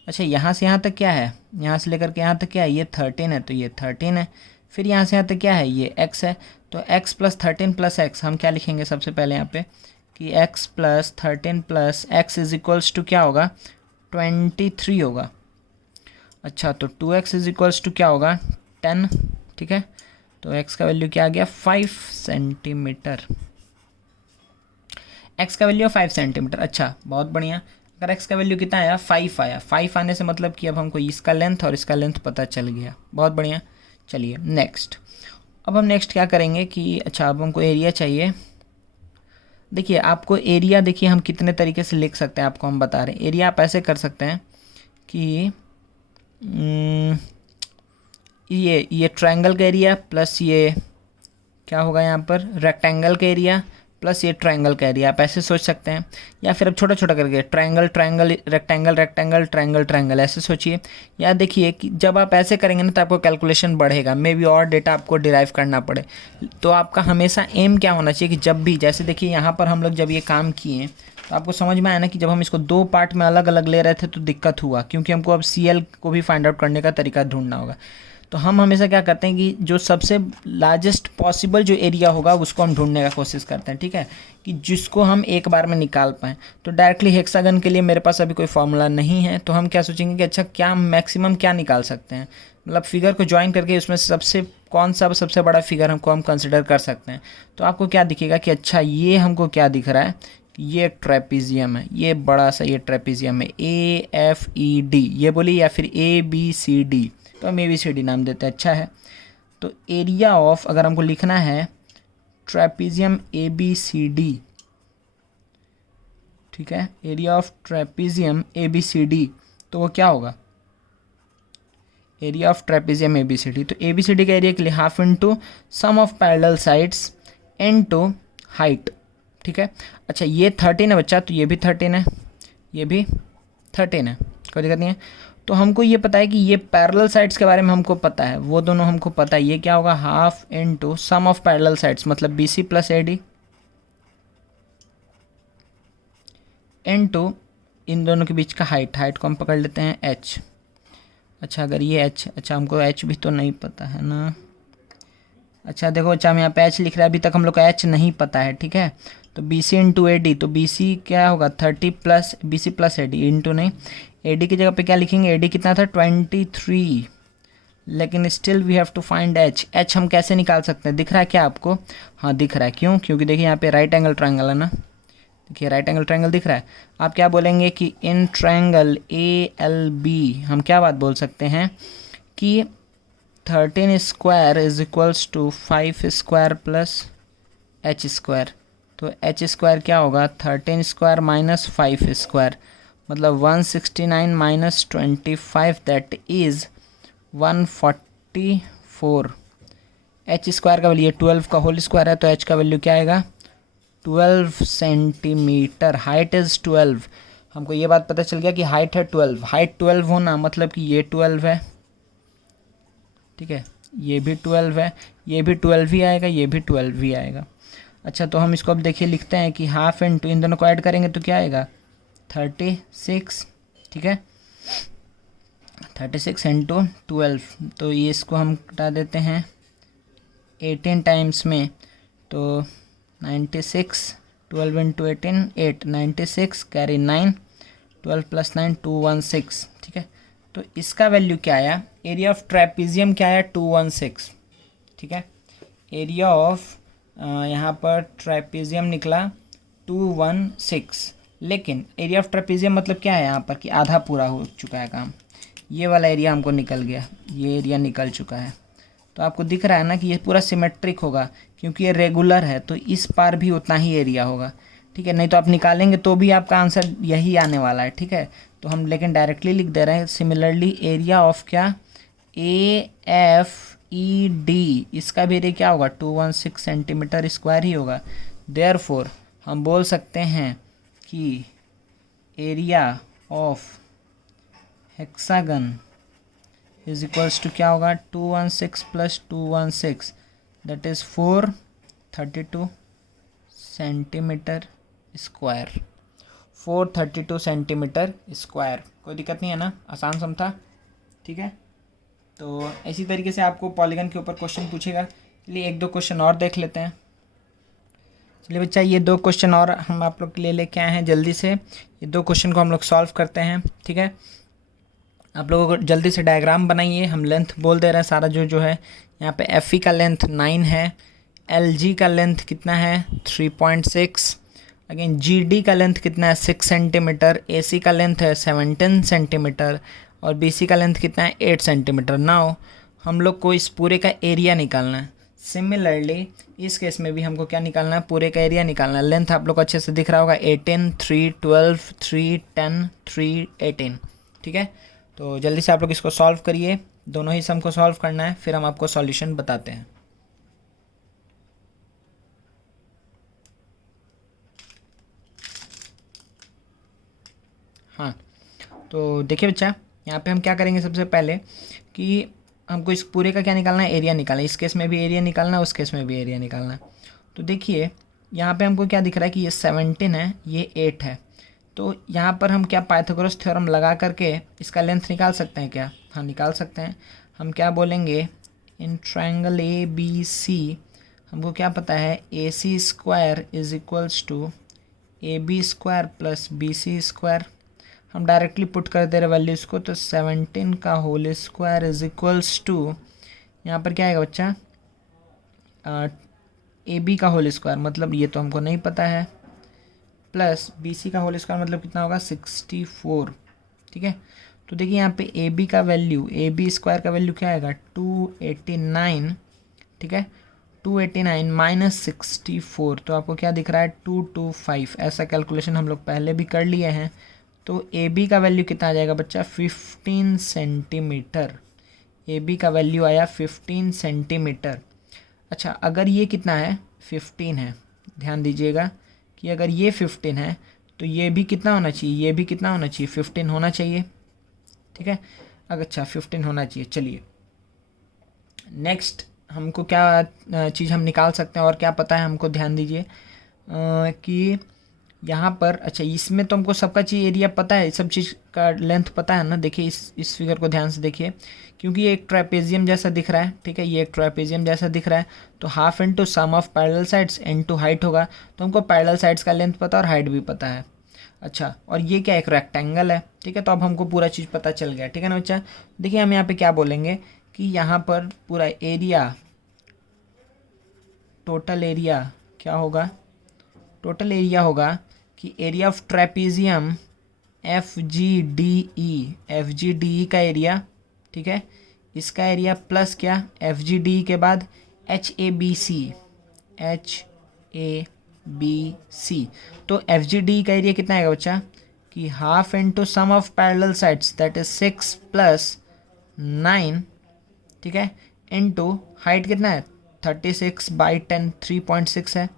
अच्छा यहाँ से यहाँ तक क्या है, यहाँ से लेकर के यहाँ तक क्या है, ये 13 है, तो ये 13 है। फिर यहाँ से यहाँ तक क्या है, ये x है, तो x + 13 + x हम क्या लिखेंगे सबसे पहले यहाँ पे कि x + 13 + x = क्या होगा, 23 होगा। अच्छा, तो 2x क्या होगा, 10। ठीक है, तो x का वैल्यू क्या आ गया, 5 सेंटीमीटर। x का वैल्यू 5 सेंटीमीटर। अच्छा, बहुत बढ़िया। अगर x का वैल्यू कितना आया, 5 आया। 5 आने से मतलब कि अब हमको इसका लेंथ और इसका लेंथ पता चल गया। बहुत बढ़िया। चलिए नेक्स्ट, अब हम नेक्स्ट क्या करेंगे कि अच्छा अब हमको एरिया चाहिए। देखिए आपको एरिया, देखिए हम कितने तरीके से लिख सकते हैं, आपको हम बता रहे हैं। एरिया आप ऐसे कर सकते हैं कि ये ट्रायंगल का एरिया प्लस ये क्या होगा यहाँ पर, रेक्टेंगल का एरिया प्लस ये ट्रायंगल का एरिया, आप ऐसे सोच सकते हैं। या फिर अब छोटा छोटा करके triangle triangle rectangle rectangle triangle triangle ऐसे सोचिए। या देखिए कि जब आप ऐसे करेंगे ना तो आपको कैलकुलेशन बढ़ेगा, मे बी और डेटा आपको डिराइव करना पड़े। तो आपका हमेशा एम क्या होना चाहिए कि जब भी, जैसे देखिए यहाँ पर हम लोग जब ये काम किए तो आपको समझ में आया ना कि जब हम इसको 2 पार्ट में अलग अलग ले रहे थे तो दिक्कत हुआ, क्योंकि हमको अब CL को भी फाइंड आउट करने का तरीका ढूंढना होगा। तो हम हमेशा क्या करते हैं कि जो सबसे लार्जेस्ट पॉसिबल जो एरिया होगा उसको हम ढूंढने का कोशिश करते हैं। ठीक है, कि जिसको हम एक बार में निकाल पाएँ। तो डायरेक्टली हेक्सागन के लिए मेरे पास अभी कोई फॉर्मूला नहीं है, तो हम क्या सोचेंगे कि अच्छा क्या मैक्सिमम क्या निकाल सकते हैं, मतलब फिगर को ज्वाइन करके उसमें सबसे कौन सा सबसे बड़ा फिगर हम कंसिडर कर सकते हैं। तो आपको क्या दिखेगा कि अच्छा ये हमको क्या दिख रहा है, ये ट्रेपीजियम है, ये बड़ा सा ये ट्रेपीजियम है, AFED ये बोली, या फिर ABCD, तो हम ABCD नाम देते हैं। अच्छा है, तो एरिया ऑफ अगर हमको लिखना है ट्रेपीजियम ABCD, ठीक है, एरिया ऑफ ट्रेपीजियम ABCD, तो वो क्या होगा, एरिया ऑफ ट्रेपीजियम ABCD। तो ABCD का एरिया के लिए half into sum of parallel sides into height. ठीक है, अच्छा ये 13 है बच्चा, तो ये भी 13 है, ये भी 13 है, कोई दिक्कत नहीं है। तो हमको ये पता है कि ये पैरेलल साइड्स के बारे में हमको पता है, वो दोनों हमको पता है। ये क्या होगा, half into sum of parallel sides, मतलब BC + AD इनटू इन दोनों के बीच का हाइट। हाइट को हम पकड़ लेते हैं H। अच्छा अगर ये H, अच्छा हमको H भी तो नहीं पता है ना। अच्छा देखो, अच्छा हम यहाँ पे H लिख रहे हैं, अभी तक हम लोग को H नहीं पता है। ठीक है, तो BC इंटू AD, तो BC क्या होगा 30 प्लस BC + AD इंटू नहीं, AD की जगह पे क्या लिखेंगे, AD कितना था 23, लेकिन still we have to find H। H हम कैसे निकाल सकते हैं, दिख रहा है क्या आपको, हाँ दिख रहा है। क्यों, क्योंकि देखिए यहाँ पे राइट एंगल ट्रायंगल है ना, देखिए राइट एंगल ट्रायंगल दिख रहा है। आप क्या बोलेंगे कि इन ट्रायंगल ALB हम क्या बात बोल सकते हैं कि 13 square is equals to 5 square plus H square. तो H स्क्वायर क्या होगा, 13 स्क्वायर माइनस 5 स्क्वायर, मतलब 169 minus 25, that is 144। H square का वैल्यू 12 का होल स्क्वायर है, तो H का वैल्यू क्या आएगा, 12 सेंटीमीटर। हाइट इज़ 12, हमको ये बात पता चल गया कि हाइट है 12। हाइट 12 होना मतलब कि ये 12 है, ठीक है, ये भी 12 है, ये भी 12 ही आएगा, ये भी 12 ही आएगा। अच्छा तो हम इसको अब देखिए लिखते हैं कि हाफ इंटू इन दोनों को ऐड करेंगे तो क्या आएगा 36। ठीक है, 36 इंटू 12, तो ये इसको हम हटा देते हैं 18 टाइम्स में, तो 96, 12 इंटू 18 8, 96 कैरी 9, 12 + 9 216। ठीक है, तो इसका वैल्यू क्या आया, एरिया ऑफ ट्रेपीजियम क्या आया 216। ठीक है, एरिया ऑफ यहाँ पर ट्रेपीजियम निकला 216, लेकिन एरिया ऑफ ट्रेपीजियम मतलब क्या है यहाँ पर कि आधा पूरा हो चुका है काम, ये वाला एरिया हमको निकल गया, ये एरिया निकल चुका है। तो आपको दिख रहा है ना कि ये पूरा सिमेट्रिक होगा, क्योंकि ये रेगुलर है तो इस पार भी उतना ही एरिया होगा। ठीक है, नहीं तो आप निकालेंगे तो भी आपका आंसर यही आने वाला है। ठीक है, तो हम लेकिन डायरेक्टली लिख दे रहे हैं। सिमिलरली एरिया ऑफ क्या, AFED ई डी, इसका भी एरिया क्या होगा 216 सेंटीमीटर स्क्वायर ही होगा। देयरफॉर हम बोल सकते हैं कि area of hexagon is equals to क्या होगा 216 plus 216 that is 432 centimetre square. 432 centimetre square. कोई दिक्कत नहीं है ना, आसान सम था, ठीक है। तो इसी तरीके से आपको पॉलीगन के ऊपर क्वेश्चन पूछेगा। चलिए एक दो क्वेश्चन और देख लेते हैं। चलिए बच्चा ये दो क्वेश्चन और हम आप लोग के लिए लेके आए हैं। जल्दी से ये दो क्वेश्चन को हम लोग सॉल्व करते हैं, ठीक है। आप लोगों को जल्दी से डायग्राम बनाइए। हम लेंथ बोल दे रहे हैं सारा जो है। यहाँ पे एफ ई का लेंथ 9 है, एल जी का लेंथ कितना है 3.6, अगेन जी डी का लेंथ कितना है 6 सेंटीमीटर, ए सी का लेंथ है 17 सेंटीमीटर और बी सी का लेंथ कितना है 8 सेंटीमीटर। नाउ हम लोग को इस पूरे का एरिया निकालना है। सिमिलरली इस केस में भी हमको क्या निकालना है, पूरे का एरिया निकालना है। लेंथ आप लोग को अच्छे से दिख रहा होगा 18, 3, 12, 3, 10, 3, 18, ठीक है। तो जल्दी से आप लोग इसको सॉल्व करिए, दोनों ही सम को सॉल्व करना है, फिर हम आपको सॉल्यूशन बताते हैं। हाँ तो देखिए बच्चा, यहाँ पे हम क्या करेंगे सबसे पहले कि हमको इस पूरे का क्या निकालना है, एरिया निकालना है। इस केस में भी एरिया निकालना है, उस केस में भी एरिया निकालना है। तो देखिए यहाँ पे हमको क्या दिख रहा है कि ये 17 है, ये 8 है। तो यहाँ पर हम क्या पाइथागोरस थ्योरम लगा करके इसका लेंथ निकाल सकते हैं क्या? हाँ निकाल सकते हैं। हम क्या बोलेंगे, इन ट्रायंगल ए बी सी हमको क्या पता है A C square is equals to A B square plus B C square. हम डायरेक्टली पुट कर दे रहे वैल्यूज़ को, तो 17 का whole square is equals to, यहाँ पर क्या आएगा बच्चा, ए बी का होल स्क्वायर, मतलब ये तो हमको नहीं पता है, प्लस बी सी का होल स्क्वायर मतलब कितना होगा 64, ठीक है। तो देखिए यहाँ पे ए बी का वैल्यू, ए बी स्क्वायर का वैल्यू क्या आएगा 289, ठीक है। 289 माइनस 64, तो आपको क्या दिख रहा है 225। ऐसा कैलकुलेशन हम लोग पहले भी कर लिए हैं। तो ए बी का वैल्यू कितना आ जाएगा बच्चा 15 सेंटीमीटर। ए बी का वैल्यू आया 15 सेंटीमीटर। अच्छा अगर ये कितना है 15 है, ध्यान दीजिएगा कि अगर ये 15 है तो ये भी कितना होना चाहिए, ये भी कितना होना चाहिए 15 होना चाहिए, ठीक है। अगर अच्छा 15 होना चाहिए। चलिए नेक्स्ट हमको क्या चीज़ हम निकाल सकते हैं और क्या पता है हमको, ध्यान दीजिए कि यहाँ पर अच्छा इसमें तो हमको सबका चीज़ एरिया पता है, सब चीज़ का लेंथ पता है ना। देखिए इस फिगर को ध्यान से देखिए, क्योंकि ये एक ट्रापेजियम जैसा दिख रहा है, ठीक है, ये एक ट्रापेजियम जैसा दिख रहा है। तो half into sum of parallel sides into height होगा। तो हमको पैरेलल साइड्स का लेंथ पता है और हाइट भी पता है। अच्छा और ये क्या एक रेक्टेंगल है, ठीक है। तो अब हमको पूरा चीज़ पता चल गया, ठीक है ना बच्चा। देखिए हम यहाँ पे क्या बोलेंगे कि यहाँ पर पूरा एरिया, टोटल एरिया क्या होगा, टोटल एरिया होगा कि area of trapezium F G D E का एरिया, ठीक है, इसका एरिया प्लस क्या एफ जी डी के बाद एच ए बी सी। तो एफ जी डी का एरिया कितना आएगा बच्चा कि half into sum of parallel sides that is 6 plus 9, ठीक है, इंटू हाइट कितना है 36/10, 3.6 है,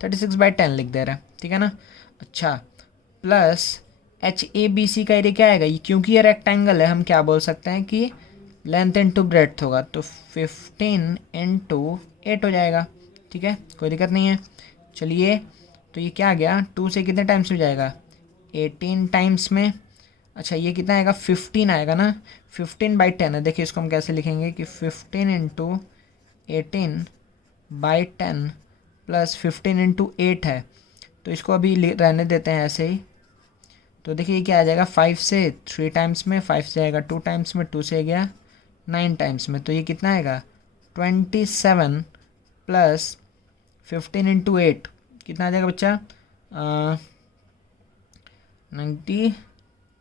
36/10 लिख दे रहा है, ठीक है ना। अच्छा plus H A B C का एरिया क्या आएगा, ये क्योंकि ये रेक्टेंगल है हम क्या बोल सकते हैं कि लेंथ इंटू ब्रेड्थ होगा। तो 15 इंटू 8 हो जाएगा, ठीक है, कोई दिक्कत नहीं है। चलिए तो ये क्या आ गया 2 से कितने टाइम्स में जाएगा 18 टाइम्स में। अच्छा ये कितना आएगा 15 आएगा ना, 15/10 है। देखिए इसको हम कैसे लिखेंगे कि 15 इंटू 18/10 प्लस 15 इंटू 8 है, तो इसको अभी रहने देते हैं ऐसे ही। तो देखिए क्या आ जाएगा 5 से 3 टाइम्स में, 5 से आएगा 2 टाइम्स में, 2 से गया 9 टाइम्स में। तो ये कितना आएगा 27 प्लस 15 इंटू 8 कितना आ जाएगा बच्चा 90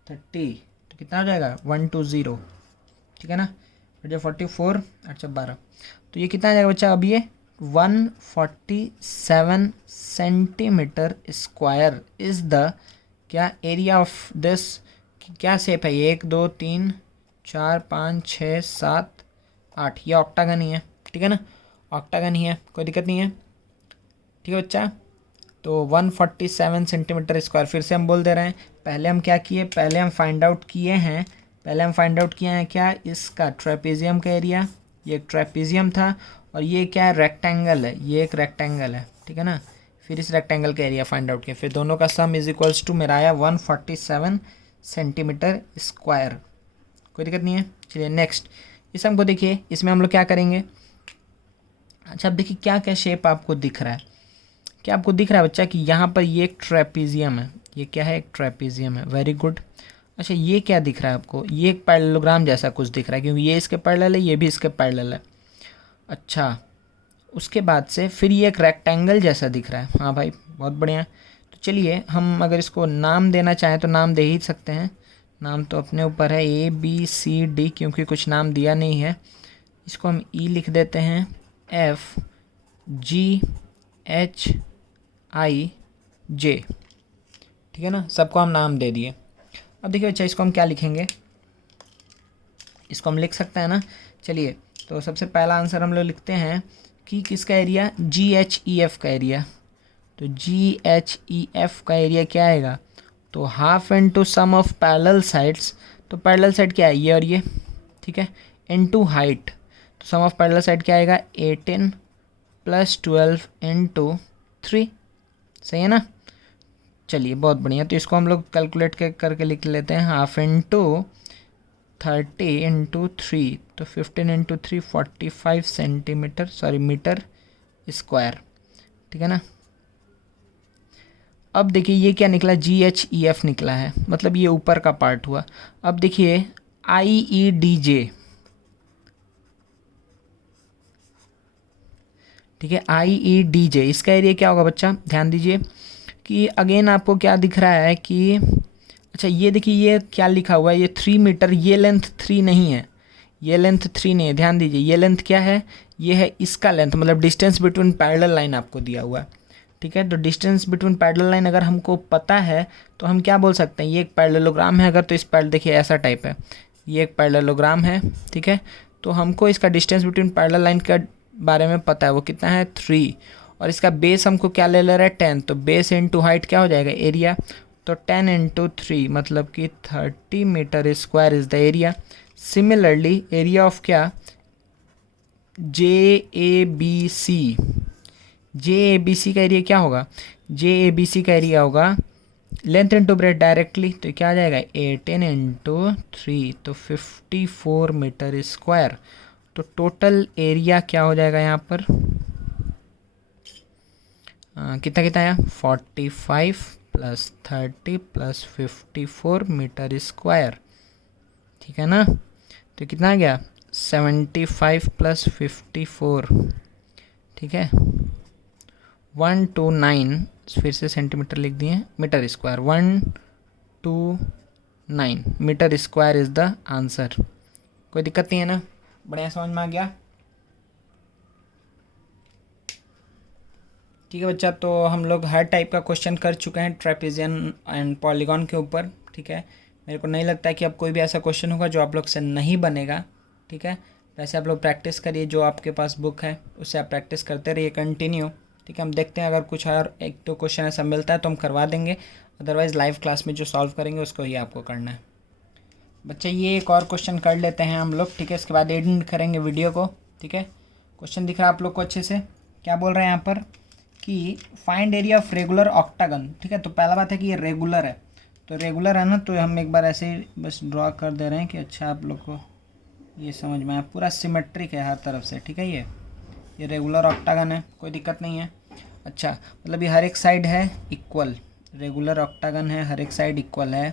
30, तो कितना हो जाएगा 120, ठीक है ना। बच्चा 44 अच्छा 12, तो ये कितना आ जाएगा बच्चा, अब ये 147 सेंटीमीटर स्क्वायर इज़ द क्या एरिया ऑफ दिस, क्या शेप है ये 1 2 3 4 5 6 7 8, ये ऑक्टागन ही है, ठीक है ना, ऑक्टागन ही है, कोई दिक्कत नहीं है, ठीक है बच्चा। तो 147 सेंटीमीटर स्क्वायर, फिर से हम बोल दे रहे हैं, पहले हम क्या किए, पहले हम फाइंड आउट किए हैं क्या, इसका ट्रेपेजियम का एरिया, ये एक ट्रेपेजियम था, और ये क्या है, रेक्टेंगल है, ये एक रेक्टेंगल है, ठीक है ना। फिर इस रेक्टेंगल का एरिया फाइंड आउट किया, फिर दोनों का सम इज इक्वल्स टू मेरा आया 147 सेंटीमीटर स्क्वायर, कोई दिक्कत नहीं है। चलिए नेक्स्ट, इस हमको देखिए, इसमें हम लोग क्या करेंगे। अच्छा, अब देखिए क्या क्या शेप आपको दिख रहा है, क्या आपको दिख रहा है बच्चा कि यहाँ पर ये एक ट्रेपेजियम है, ये क्या है, एक ट्रेपेजियम है, वेरी गुड। अच्छा, ये क्या दिख रहा है आपको, ये एक पैरेललोग्राम जैसा कुछ दिख रहा है, क्योंकि ये इसके पैरेलल है, ये भी इसके पैरेलल है। अच्छा, उसके बाद से फिर ये एक रेक्टेंगल जैसा दिख रहा है, हाँ भाई बहुत बढ़िया। तो चलिए हम अगर इसको नाम देना चाहें तो नाम दे ही सकते हैं, नाम तो अपने ऊपर है, ABCD, क्योंकि कुछ नाम दिया नहीं है, इसको हम E लिख देते हैं, FGHIJ, ठीक है ना, सबको हम नाम दे दिए। अब देखिए बच्चा, इसको हम क्या लिखेंगे, इसको हम लिख सकते हैं ना। चलिए, तो सबसे पहला आंसर हम लोग लिखते हैं कि किसका एरिया, GHEF का एरिया। तो GHEF का एरिया क्या आएगा, तो half into sum of parallel sides, तो पैरेलल साइड क्या है, ये और ये, ठीक है, इनटू हाइट, तो सम ऑफ पैरेलल साइड क्या आएगा, 18 + 12 × 3, सही है ना। चलिए बहुत बढ़िया, तो इसको हम लोग कैलकुलेट करके लिख लेते हैं, हाफ इंटू 30 × 3, तो 15 × 3 45 सेंटीमीटर, सॉरी मीटर स्क्वायर, ठीक है ना। अब देखिए ये क्या निकला, GHEF निकला है, मतलब ये ऊपर का पार्ट हुआ। अब देखिए IEDJ, ठीक है, IEDJ, इसका एरिया क्या होगा बच्चा, ध्यान दीजिए कि अगेन आपको क्या दिख रहा है कि, अच्छा ये देखिए ये क्या लिखा हुआ है, ये 3 मीटर, ये लेंथ 3 नहीं है, ये लेंथ 3 नहीं है, ध्यान दीजिए, ये लेंथ क्या है, ये है इसका लेंथ, मतलब डिस्टेंस बिटवीन पैरेलल लाइन आपको दिया हुआ है, ठीक है। तो डिस्टेंस बिटवीन पैरेलल लाइन अगर हमको पता है तो हम क्या बोल सकते हैं, ये एक पैरेललोग्राम है अगर, तो इस पैरेलल देखिए ऐसा टाइप है, ये एक पैरेललोग्राम है, ठीक है। तो हमको इसका डिस्टेंस बिटवीन पैरेलल लाइन का बारे में पता है, वो कितना है, 3, और इसका बेस हमको क्या ले रहा है, 10, तो बेस इंटू हाइट क्या हो जाएगा, एरिया, तो 10 × 3 मतलब कि 30 metre square is the area. Similarly area of क्या, JABC का एरिया क्या होगा, JABC का एरिया होगा लेंथ इंटू ब्रेथ डायरेक्टली, तो क्या आ जाएगा, 18 × 3, तो 54 मीटर स्क्वायर। तो टोटल एरिया क्या हो जाएगा यहाँ पर, कितना कितना आया, 45 + 30 + 54 मीटर स्क्वायर, ठीक है ना। तो कितना आ गया, 75 + 54, ठीक है, 129, फिर से सेंटीमीटर लिख दिए, metre square, 129 metre square is the answer. कोई दिक्कत नहीं है ना, बढ़िया समझ में आ गया, ठीक है बच्चा। तो हम लोग हर टाइप का क्वेश्चन कर चुके हैं ट्रेपेजियन एंड पॉलीगॉन के ऊपर, ठीक है। मेरे को नहीं लगता है कि अब कोई भी ऐसा क्वेश्चन होगा जो आप लोग से नहीं बनेगा, ठीक है। वैसे आप लोग प्रैक्टिस करिए, जो आपके पास बुक है उससे आप प्रैक्टिस करते रहिए कंटिन्यू, ठीक है। हम देखते हैं अगर कुछ और 1-2 क्वेश्चन ऐसा मिलता है तो हम करवा देंगे, अदरवाइज़ लाइव क्लास में जो सॉल्व करेंगे उसको ही आपको करना है। बच्चा ये एक और क्वेश्चन कर लेते हैं हम लोग, ठीक है, इसके बाद एडिट करेंगे वीडियो को, ठीक है। क्वेश्चन दिख रहा है आप लोग को अच्छे से, क्या बोल रहे हैं यहाँ पर कि find area of regular octagon, ठीक है। तो पहला बात है कि ये रेगुलर है, तो रेगुलर है ना, तो हम एक बार ऐसे ही बस ड्रॉ कर दे रहे हैं कि अच्छा आप लोग को ये समझ में आया, पूरा सिमेट्रिक है हर तरफ से, ठीक है। ये रेगुलर ऑक्टागन है, कोई दिक्कत नहीं है। अच्छा, मतलब ये हर एक साइड है इक्वल, रेगुलर ऑक्टागन है, हर एक साइड इक्वल है।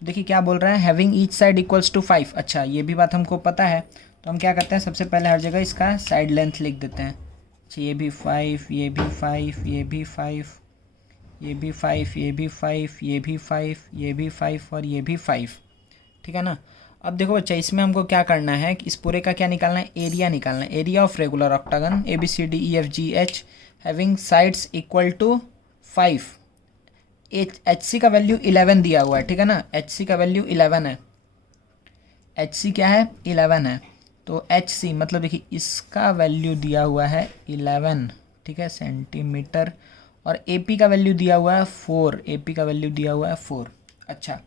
तो देखिए क्या बोल रहा है, having each side equals to 5। अच्छा, ये भी बात हमको पता है, तो हम क्या करते हैं, सबसे पहले हर जगह इसका साइड लेंथ लिख देते हैं। अच्छा, ये भी 5, ये भी 5, ये भी 5, ये भी 5, ये भी 5, ये भी 5, ये भी 5 और ये भी 5, ठीक है ना। अब देखो बच्चा, इसमें हमको क्या करना है कि इस पूरे का क्या निकालना है, एरिया निकालना है, area of regular octagon ABCDEFGH having sides equal to 5। HC का वैल्यू 11 दिया हुआ है, ठीक है ना, HC का वैल्यू 11 है, HC क्या है, 11 है। तो एच सी मतलब देखिए इसका वैल्यू दिया हुआ है 11, ठीक है, सेंटीमीटर, और ए पी का वैल्यू दिया हुआ है 4, ए पी का वैल्यू दिया हुआ है 4। अच्छा,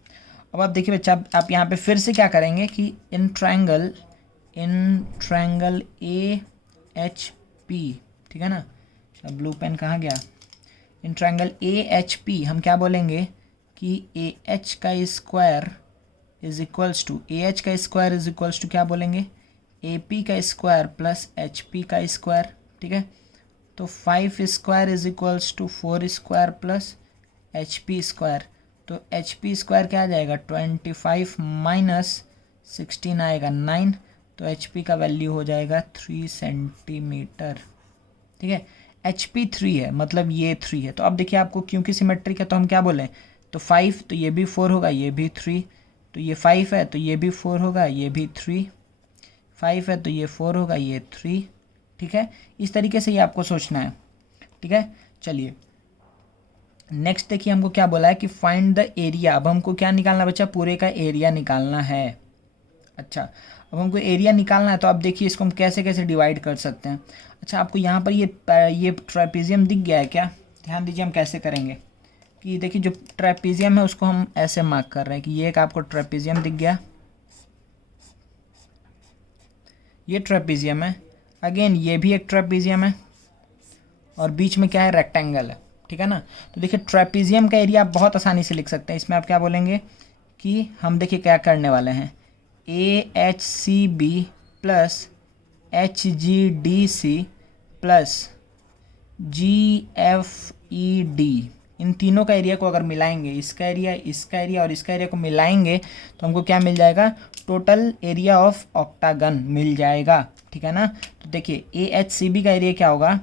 अब आप देखिए बच्चा, आप यहाँ पे फिर से क्या करेंगे कि in triangle A H P, ठीक है ना। अच्छा, ब्लू पेन कहाँ गया। In triangle A H P हम क्या बोलेंगे कि ए एच का square is equals to, A H का स्क्वायर इज इक्वल्स टू क्या बोलेंगे, ए पी का स्क्वायर प्लस एच पी का स्क्वायर, ठीक है। तो 5 square is equals to 4 square plus H P square. तो एच पी स्क्वायर क्या आ जाएगा, 25 माइनस 16 आएगा 9, तो एच पी का वैल्यू हो जाएगा 3 सेंटीमीटर, ठीक है। एच पी 3 है मतलब ये 3 है। तो अब देखिए आपको क्योंकि सिमेट्रिक है तो हम क्या बोलें, तो 5 तो ये भी 4 होगा, ये भी 3, तो ये 5 है तो ये भी 4 होगा, ये भी 3, 5 है तो ये 4 होगा, ये 3, ठीक है। इस तरीके से ये आपको सोचना है, ठीक है। चलिए नेक्स्ट देखिए हमको क्या बोला है कि फाइंड द एरिया। अब हमको क्या निकालना बच्चा, पूरे का एरिया निकालना है। अच्छा, अब हमको एरिया निकालना है तो आप देखिए इसको हम कैसे कैसे डिवाइड कर सकते हैं। अच्छा, आपको यहाँ पर ये ट्रापेजियम दिख गया है क्या, ध्यान दीजिए हम कैसे करेंगे कि देखिए जो ट्रापेजियम है उसको हम ऐसे मार्क कर रहे हैं कि ये एक आपको ट्रापेजियम दिख गया, ये ट्रापेजियम है, अगेन ये भी एक ट्रापेजियम है, और बीच में क्या है, रेक्टेंगल है, ठीक है ना। तो देखिए ट्रापेजियम का एरिया आप बहुत आसानी से लिख सकते हैं। इसमें आप क्या बोलेंगे कि हम देखिए क्या करने वाले हैं, A H C B plus H G D C plus G F E D, इन तीनों का एरिया को अगर मिलाएंगे, इसका एरिया और इसका एरिया को मिलाएंगे तो हमको क्या मिल जाएगा, टोटल एरिया ऑफ ऑक्टागन मिल जाएगा, ठीक है ना। तो देखिए ए एच सी बी का एरिया क्या होगा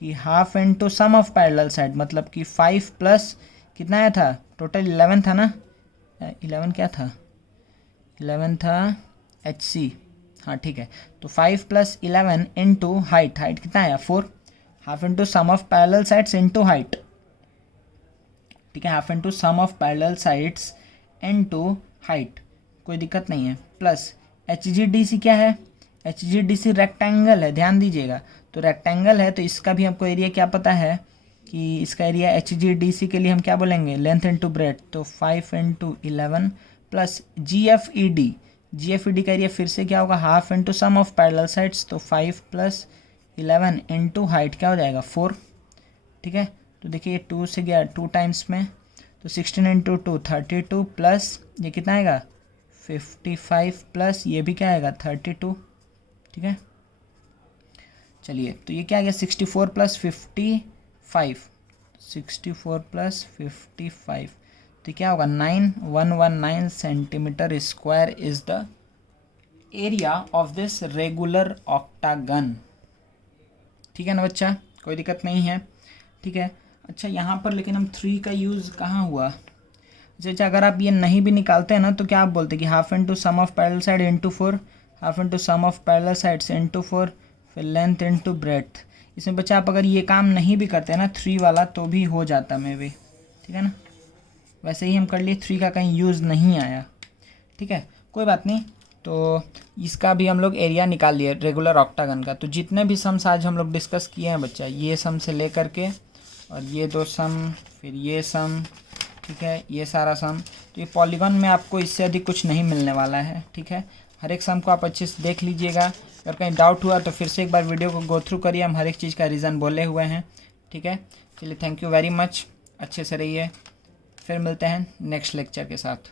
कि half into sum of parallel side, मतलब कि 5 प्लस कितना आया था, टोटल 11 था ना, 11 क्या था, 11 था एच सी, हाँ ठीक है। तो 5 प्लस 11 इंटू हाइट कितना आया 4, half into sum of parallel sides into height, ठीक है, half into sum of parallel sides into height, कोई दिक्कत नहीं है, plus H G D C क्या है, H G D C rectangle है, ध्यान दीजिएगा। तो रेक्टेंगल है तो इसका भी हमको एरिया क्या पता है कि इसका area H G D C के लिए हम क्या बोलेंगे, लेंथ इंटू ब्रेथ, तो 5 into 11 plus G F E D का एरिया फिर से क्या होगा, half into sum of parallel sides, तो 5 प्लस 11 इंटू हाइट क्या हो जाएगा 4, ठीक है। तो देखिए 2 से गया 2 टाइम्स में, तो 16 इंटू 2 32 प्लस ये कितना आएगा 55 प्लस ये भी क्या आएगा 32, ठीक है। चलिए तो ये क्या आ गया 64 प्लस 55, 64 प्लस 55, तो क्या होगा 9119 centimetre square is the area of this regular octagon, ठीक है ना बच्चा, कोई दिक्कत नहीं है, ठीक है। अच्छा यहाँ पर लेकिन हम 3 का यूज़ कहाँ हुआ, अच्छा अगर आप ये नहीं भी निकालते हैं ना तो क्या आप बोलते हैं कि half into sum of parallel side into 4, half into sum of parallel sides into 4, फिर लेंथ इंटू ब्रेथ। इसमें बच्चा आप अगर ये काम नहीं भी करते हैं ना 3 वाला तो भी हो जाता मे भी, ठीक है ना। वैसे ही हम कर लिए, 3 का कहीं यूज़ नहीं आया, ठीक है, कोई बात नहीं। तो इसका भी हम लोग एरिया निकाल लिए रेगुलर ऑक्टागन का। तो जितने भी सम्स आज हम लोग डिस्कस किए हैं बच्चा, ये सम से ले करके और ये 2 सम, फिर ये सम, ठीक है, ये सारा सम, तो ये पॉलीगॉन में आपको इससे अधिक कुछ नहीं मिलने वाला है, ठीक है। हर एक सम को आप अच्छे से देख लीजिएगा, अगर कहीं डाउट हुआ तो फिर से एक बार वीडियो को गो थ्रू करिए, हम हर एक चीज़ का रीज़न बोले हुए हैं, ठीक है। चलिए थैंक यू वेरी मच, अच्छे से रहिए, फिर मिलते हैं नेक्स्ट लेक्चर के साथ।